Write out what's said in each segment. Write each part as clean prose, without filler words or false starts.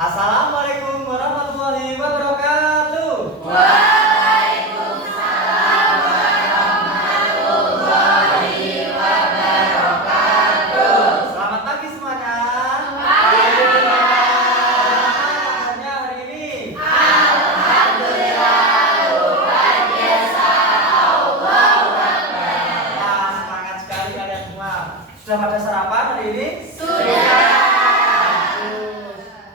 Assalamualaikum warahmatullahi wabarakatuh. Waalaikumsalam warahmatullahi wabarakatuh. Selamat pagi semuanya. Pagi. Kabarnya hari ini? Alhamdulillah luar biasa. Allahu Akbar. Wah, semangat sekali kalian semua. Sudah pada sarapan hari ini? Sudah.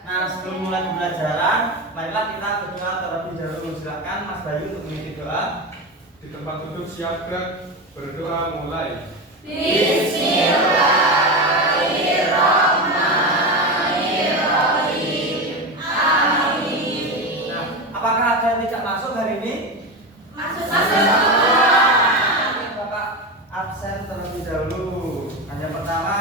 Nah, sebelum mulai pembelajaran, marilah kita berdoa terlebih dahulu. Silakan Mas Bayu untuk mengikuti doa. Di tempat duduk siap gerak, berdoa mulai. Bismillahirrahmanirrahim. Amin. Nah, apakah ada yang tidak masuk hari ini? Masuk. Bapak absen terlebih dahulu. Yang pertama,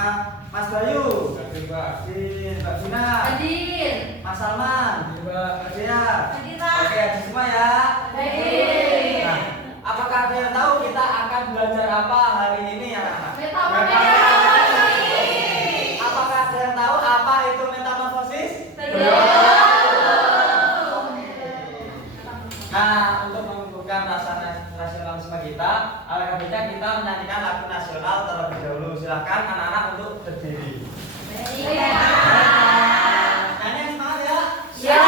Mas Bayu. Hadir, Pak. Hadir, Mbak Gina. Hadir. Mas Salman. Hadir, Pak. Hadir ya. Hadir, Pak. Oke, hadir semua ya. Hadir. Nah, apakah ada yang tahu kita akan belajar apa hari ini ya? Apakah ada yang tahu apa itu metamorfosis? Nah, untuk menumbuhkan rasa nasionalisme kita, alangkah baiknya kita menyanyikan lagu nasional terlebih dahulu. Silahkan anak-anak untuk berdiri. Nyanyi yang semangat ya.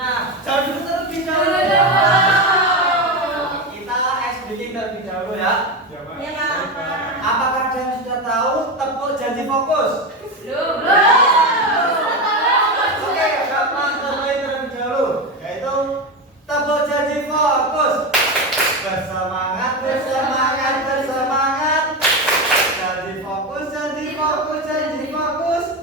Nah, jangan dulu terlebih dahulu. Kita ice breaking terlebih dahulu ya. Ya, Pak. Ya, Pak. Baik, Pak. Apakah ada yang sudah tahu tepuk janji fokus? Oke, Bapak mulai terlebih dahulu, yaitu tepuk janji fokus. Bersemangat, bersemangat, bersemangat. Janji fokus, janji fokus, janji fokus.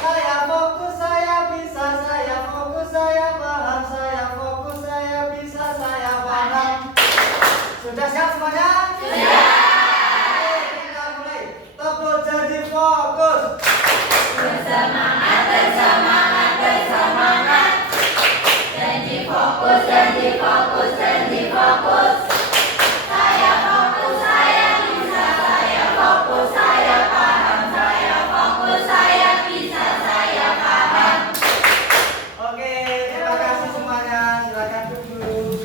Saya fokus, saya bisa, saya fokus, saya paham, saya fokus, saya bisa, saya paham. Sudah siap semuanya? Sudah. Oke, kita mulai. Tepuk janji fokus. Bersemangat, bersemangat, bersemangat. Janji fokus, janji fokus, janji fokus. Saya fokus, saya bisa, saya fokus, saya paham, saya fokus, saya bisa, saya paham. Oke, terima kasih semuanya. Silakan duduk.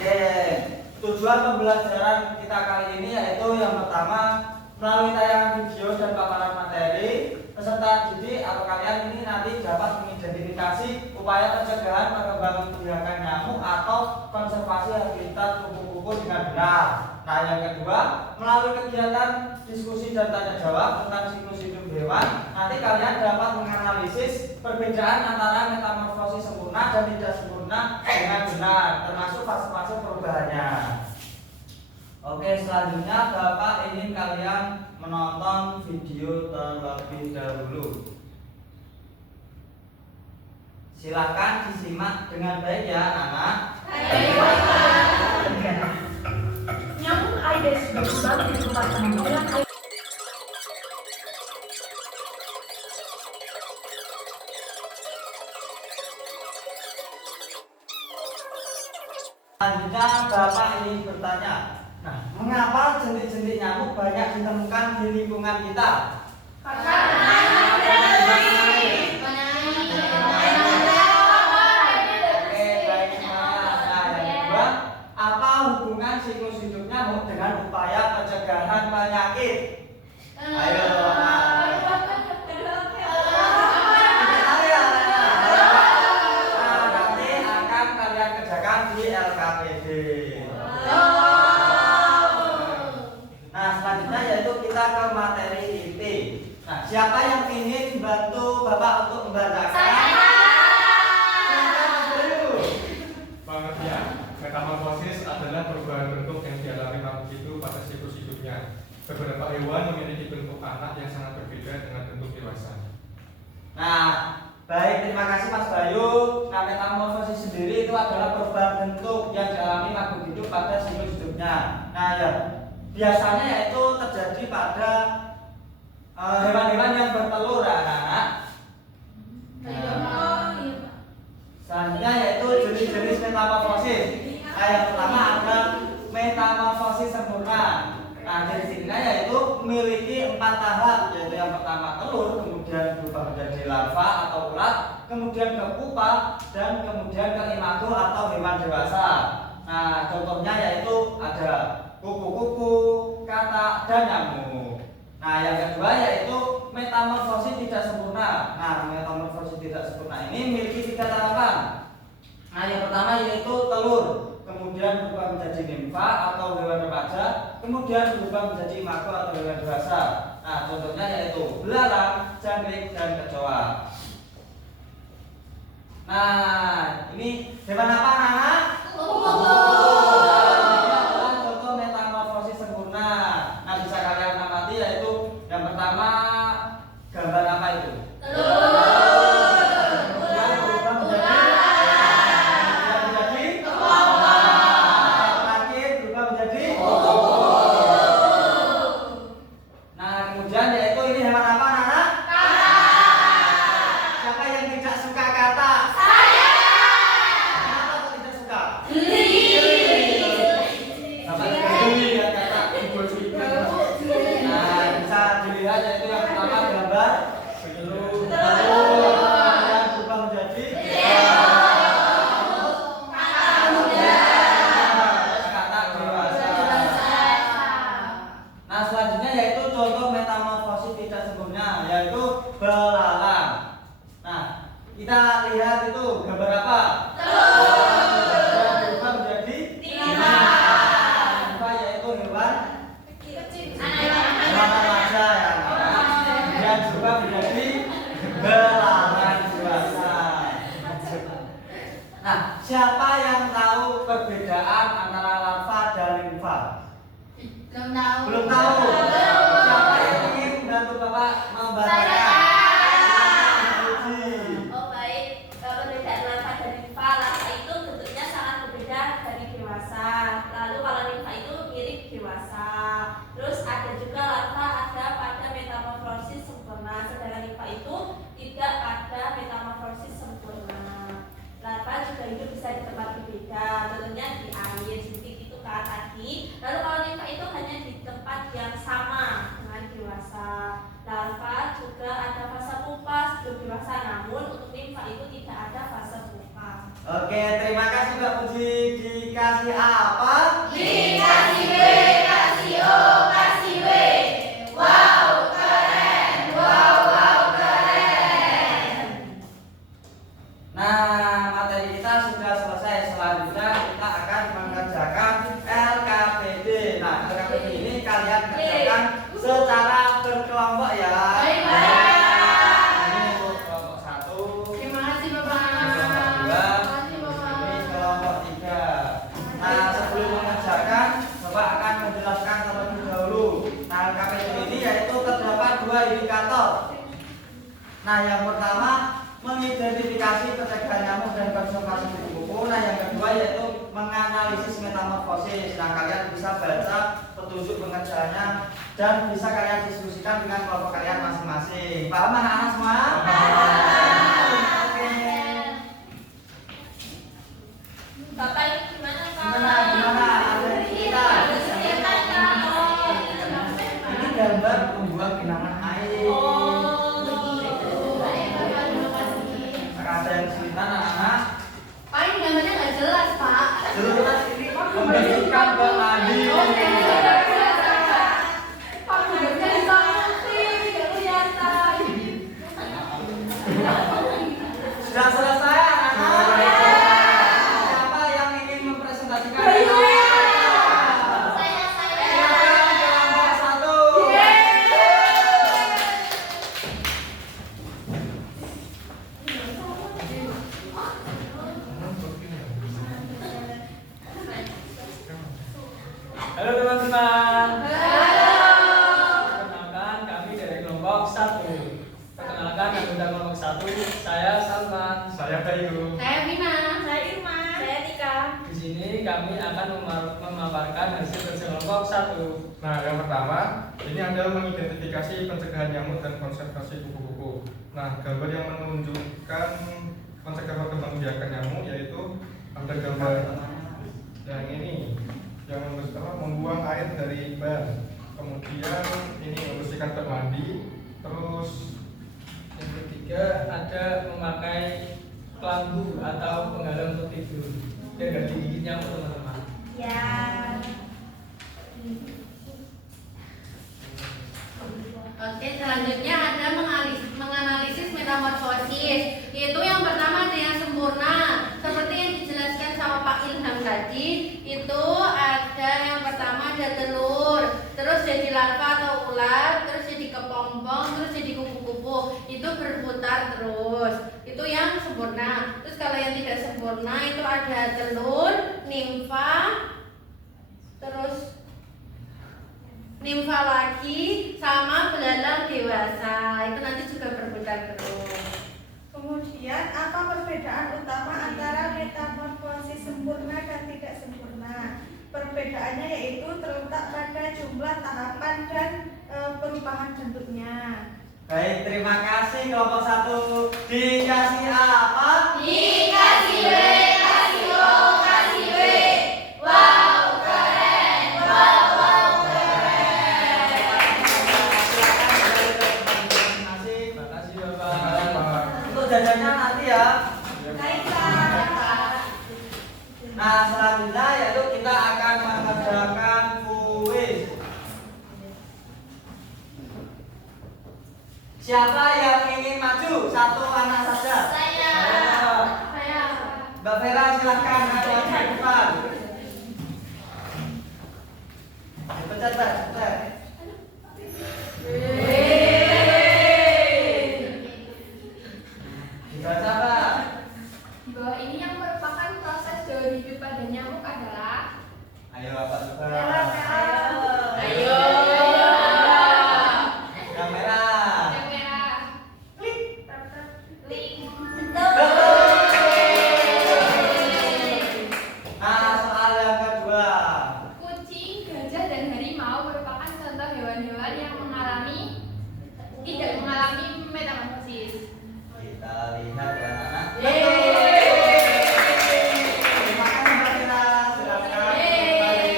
Oke, tujuan pembelajaran kita kali ini yaitu yang pertama melalui tayangan video dan paparan materi, peserta didik atau kalian ini nanti dapat mengidentifikasi upaya pencegahan perkembangan biakan nyamuk atau konservasi habitat kupu-kupu dengan benar. Nah, yang kedua, melalui kegiatan diskusi dan tanya jawab tentang siklus hidup hewan, nanti kalian dapat menganalisis perbedaan antara metamorfosis sempurna dan tidak sempurna dengan benar, termasuk fase-fase perubahannya. Oke, selanjutnya Bapak ingin kalian menonton video terlebih dahulu. Silakan disimak dengan baik ya, anak. Nyamuk Aedes berkembang di tempat penampungan air. Selanjutnya Bapak ingin bertanya, nah, mengapa jentik-jentik nyamuk banyak ditemukan di lingkungan kita? Oke, baik semangat. Nah, yang kedua, apa hubungan siklus hidupnya dengan upaya pencegahan penyakit? Ayo, nah. Nah, nanti akan kalian kerjakan di LKPD. Nah, selanjutnya yaitu kita ke materi IP. Nah, siapa yang ingin bantu Bapak untuk membacakan? Silakan, Mas Bayu. Pengertian, metamorfosis adalah perubahan bentuk yang dialami makhluk hidup pada siklus hidupnya. Beberapa hewan memiliki bentuk anak yang sangat berbeda dengan bentuk dewasa. Nah, baik, terima kasih Mas Bayu. Nah, hidupnya. Nah, ya biasanya yaitu terjadi pada hewan-hewan yang bertelur, anak-anak. Selanjutnya yaitu jenis-jenis metamorfosis. Nah, yang pertama ada metamorfosis sempurna. Nah, dari sini yaitu memiliki 4 tahap, yaitu yang pertama telur, kemudian berubah menjadi larva atau ulat, kemudian ke pupa, dan kemudian ke imago atau hewan dewasa. Nah, contohnya yaitu ada kupu-kupu, katak, dan nyamuk. Nah, yang kedua yaitu metamorfosis tidak sempurna. Nah, metamorfosis tidak sempurna ini memiliki 3 tahapan. Nah, yang pertama yaitu telur, kemudian berubah menjadi nimfa atau hewan remaja, kemudian berubah menjadi imago atau hewan dewasa. Nah, contohnya yaitu belalang, jangkrik, dan kecoa. Nah, ini hewan apa, anak? Contoh metamorfosis sempurna. Nah, bisa kalian amati yaitu yang pertama gambar apa itu? Siapa yang tahu perbedaan antara larva dan nimfa? Belum tahu. Siapa yang ingin membantu Bapak membacakan? Oh baik, perbedaan larva dan nimfa. Larva itu bentuknya sangat berbeda dari dewasa. Lalu kalau nimfa itu mirip dewasa. Terus ada juga larva ada pada metamorfosis sempurna, sedangkan nimfa itu tidak pada metamorfosis sempurna. Larva juga hidup bisa di tempat berbeda, tentunya di air seperti itu kan tadi. Lalu kalau nimfa itu hanya di tempat yang sama dengan dewasa. Larva juga ada fase pupa sebelum dewasa, namun untuk nimfa itu tidak ada fase pupa. Oke, terima kasih Mbak Puji. Dikasih apa? Dikasih B, kasih O, kasih W. Wow, keren. Wow, wow, keren. Nah, materi kita sudah selesai. Selanjutnya kita akan mengerjakan LKPD. Nah, LKPD ini kalian kerjakan secara berkelompok ya. Ini untuk kelompok 1. Terima kasih Bapak. Ini kelompok 3. Nah, sebelum mengerjakan, Bapak akan menjelaskan terlebih dahulu. Nah, LKPD ini yaitu terdapat 2 indikator. Nah, yang pertama mengidentifikasi pencegahan nyamuk dan konservasi kupu-kupu. Nah, yang kedua yaitu menganalisis metamorfosis. Nah, kalian bisa baca petunjuk pengerjaannya dan bisa kalian diskusikan dengan kelompok kalian masing-masing. Paham anak-anak semua? Oke. Bapak ini gimana Pak? Gimana? Ada kita. Ini gambar membuang genangan air. Ada yang kesulitan anak-anak? Pak, ini gambarnya nggak jelas Pak. Jelas ini membersihkan mandi. Pak, gambarnya di sana sih, nggak kelihatan. Sudah selesai anak-anak? Siapa yang ingin mempresentasikan? Saya. Silakan kelompok 1. Halo teman-teman. Halo. Perkenalkan kami dari kelompok 1. Perkenalkan anggota kelompok 1, saya Salman. Saya Bayu. Saya Bina. Saya Irma. Saya Tika. Di sini ini kami akan memaparkan hasil kerja kelompok 1. Nah, yang pertama, ini adalah mengidentifikasi pencegahan nyamuk dan konservasi kupu-kupu. Nah, gambar yang menunjukkan pencegahan perkembangbiakan nyamuk yaitu ada gambar yang ini, yang membuang air dari ban. Kemudian ini membersihkan tempat mandi. Terus Yang ketiga ada memakai kelambu atau penghalang untuk tidur biar gak digigit nyamuk teman-teman. Ya. Oke, selanjutnya ada menganalisis metamorfosis. Itu yang pertama ada yang sempurna. Seperti yang dijelaskan sama Pak Ilham tadi, itu ada yang pertama ada telur, terus jadi larva atau ular, terus jadi kepompong, terus jadi kupu-kupu. Itu berputar terus. Itu yang sempurna. Terus kalau yang tidak sempurna itu ada telur, nimfa, terus nimfa lagi sama belalang dewasa. Itu nanti juga berputar terus. Kemudian apa perbedaan utama antara metamorfosis sempurna dan tidak sempurna? Perbedaannya yaitu terletak pada jumlah tahapan dan perubahan bentuknya. Baik, terima kasih kelompok 1. Dikasih apa? Dikasih W, kasih O, kasih W. Wow, keren. Wow, wow, keren. Terima kasih Bapak. Pak. Untuk jajannya nanti ya. Baiklah. Nah, selanjutnya yaitu kita akan mengerjakan kuis. Siapa yang ingin maju? Satu anak saja. Saya. Mbak Vera silahkan ada di depan. Dipecat, Mbak. Dipecat. Dibaca, Mbak. Bahwa ini yang merupakan proses daur hidup pada nyamuk adalah Ayo, Bapak coba. Ayo. Yang merah. yang merah, Link. Nah, soal yang kedua. kucing, gajah, dan harimau merupakan contoh hewan-hewan yang tidak mengalami metamorfosis. Kita lihat ya, anak. Yeay. Terima kasih, Mbak Vera. Silakan kembali.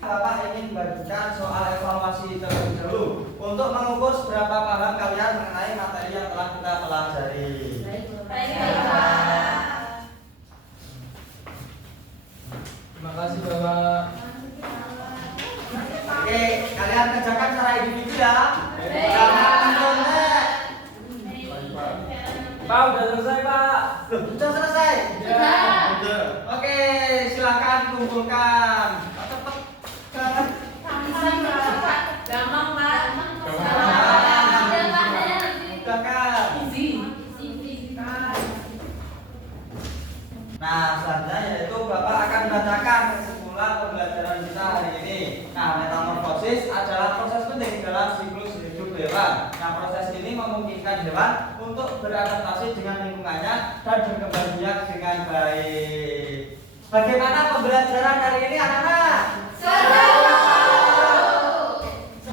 Bapak ingin membagikan soal evaluasi terlebih dahulu untuk mengukur seberapa paham kalian mengenai materi yang telah kita pelajari. Baiklah. Terima kasih Bapak. Oke, kalian kerjakan secara individu ya. Baik. Jangan menolak. Pak udah selesai Pak. Loh, sudah selesai. Sudah. Oke, silakan kumpulkan. Cepet. Gampang, Pak. Silakan. Nah, selanjutnya yaitu Bapak akan membacakan kesimpulan pembelajaran kita hari ini. Nah, metamorfosis adalah proses penting dalam siklus hidup hewan. Nah, proses ini memungkinkan hewan untuk beradaptasi dengan lingkungannya dan berkembang biak dengan baik. Bagaimana pembelajaran hari ini, anak-anak?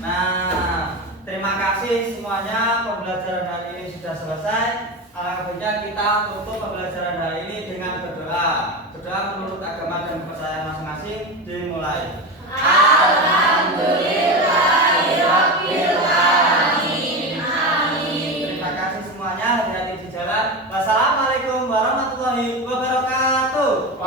Nah, terima kasih semuanya. Pembelajaran hari ini sudah selesai. Alangkah baiknya kita tutup pembelajaran hari ini dengan berdoa. Berdoa menurut agama dan kepercayaan masing-masing dimulai. Alhamdulillahirabbil alamin. Amin. Terima kasih semuanya. Hati-hati di jalan. Wassalamualaikum warahmatullahi wabarakatuh.